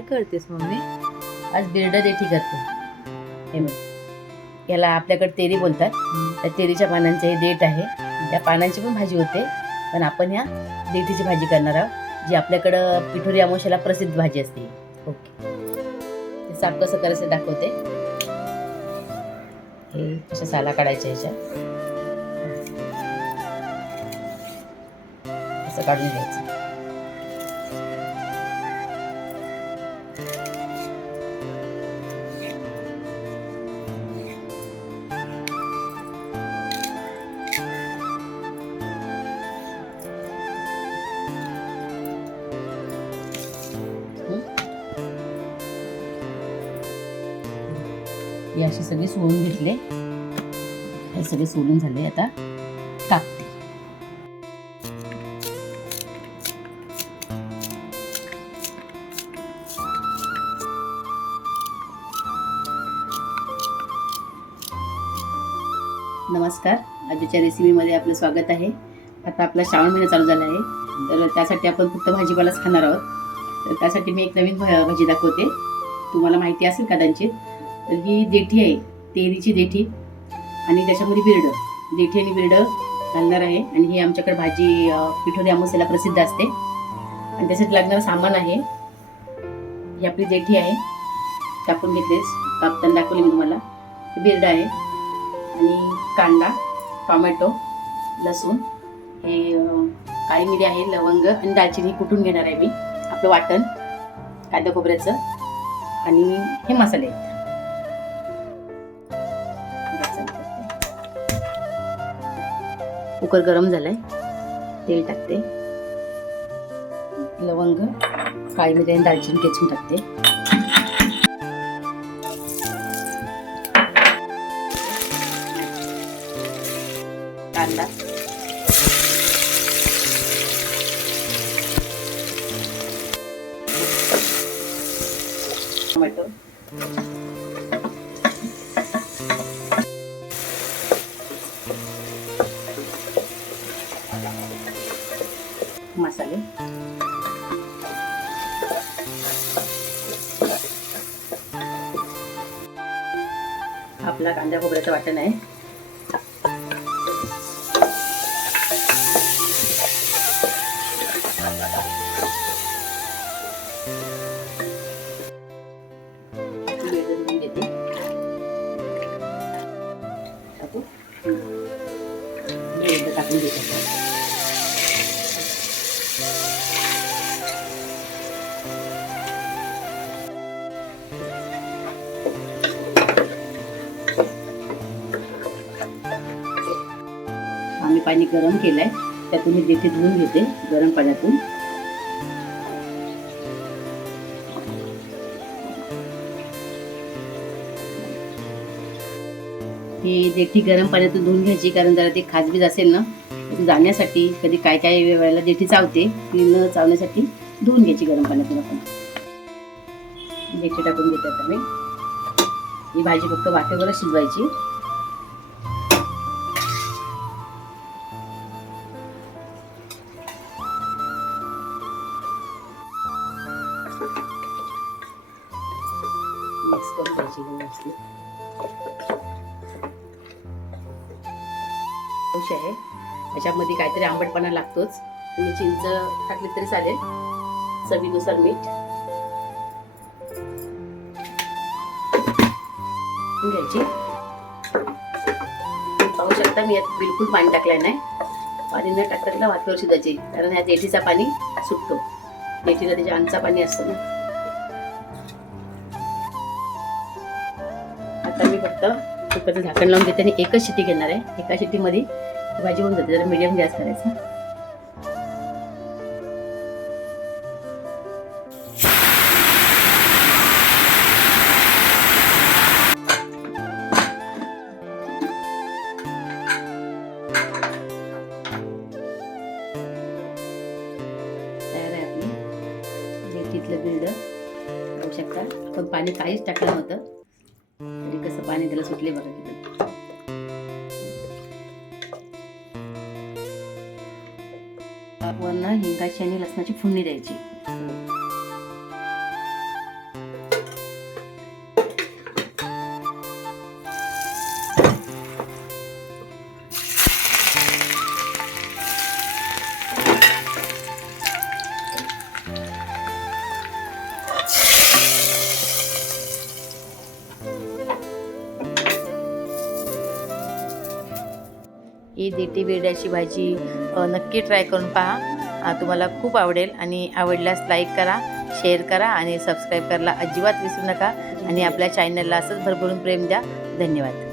करतेस मम्मी? आज बिर्ड देठी करते. हे बघ. याला आपल्याकडे तेरी बोलतात. त्या तेरीच्या पानांचे हे देठ आहे. त्या पानांची पण भाजी होते. पण आपण ह्या देठीची भाजी करणार आहोत जी आपल्याकडं पिठोरी अमावश्याला प्रसिद्ध भाजी असते. ओके. ते साफ कसं करायचं दाखवते. हे कशा साला काढायच्या ह्याच्या? असं काढून घ्यायचं. हे असे सगळे सोलून घेतले. हे सगळे सोलून झाले आता टाकते नमस्कार. आजच्या रेसिपीमध्ये आपलं स्वागत आहे. आता आपला श्रावण महिना चालू झाला आहे. तर त्यासाठी आपण फक्त भाजीपालाच खाणार आहोत. तर त्यासाठी मी एक नवीन भाजी दाखवते. तुम्हाला माहिती असेल कदाचित ही देठी आहे तेरीची देठी आणि त्याच्यामध्ये बिरडं. देठी आणि बिरडं घालणार आहे आणि ही आमच्याकडे भाजी पिठोरी अमावस्याला प्रसिद्ध असते. आणि त्यासाठी लागणारं सामान आहे. ही आपली देठी आहे. कापून घेतलेस कापताना दाखवली मी तुम्हाला. बिरडं आहे. आणि कांदा टोमॅटो लसूण हे काळी मिरी आहे लवंग आणि दालचिनी कुटून घेणार आहे मी? आपलं वाटण कांदा खोबऱ्याचं आणि हे मसाले. आहेत कुकर गरम झालाय. तेल टाकते. लवंग काळी मिरी आणि दालचिनी ठेचून टाकते. कांदा. टोमॅटो. आपला कांदा खोबऱ्याचं वाटण आहे. टाकून घेते. पाणी गरम केलंय. त्यातून मी देठी धुवून घेते गरम पाण्यातून. ही देठी गरम पाण्यातून धुवून घ्यायची कारण जरा ते खाजबीज असेल ना जाण्यासाठी कधी काय काय वेळेला देठी चावते ती न चावण्यासाठी धुवून घ्यायची गरम पाण्यातून आपण. देठी टाकून घेते आता मी. ही भाजी फक्त वाफेवरच शिजवायची. मिक्स करून घ्यायची व्यवस्थित आहे त्याच्यामध्ये काहीतरी आंबटपणा लागतोच. तुम्ही चिंच टाकली तरी चालेल. चवीनुसार मीठ. घ्यायची. पाहू शकता मी यात बिलकुल पाणी टाकलं नाही. पाणी न टाकता तिला वाफेवर शिजायची. कारण या देठीचा पाणी सुटतो. देठीला त्याच्या अंगचा पाणी असतं ना. आता मी फक्त कुकरचं झाकण लावून घेते आणि एकच शिटी घेणार आहे. एका शिटीमध्ये भाजी होऊन जाते. जरा मिडियम गॅस करायचा. तिथलं बिल्ड बघू शकता. पण पाणी काहीच टाकलं नव्हतं. तरी कसं पाणी त्याला सुटले बघा तिथे वरनं हिंगाची आणि लसणाची फुडणी द्यायची. ही देठी बेड्याची भाजी नक्की ट्राय करून पहा. तुम्हाला खूप आवडेल आणि आवडल्यास लाईक करा शेअर करा आणि सबस्क्राईब करायला अजिबात विसरू नका. आणि आपल्या चॅनलला असंच भरभरून प्रेम द्या. धन्यवाद.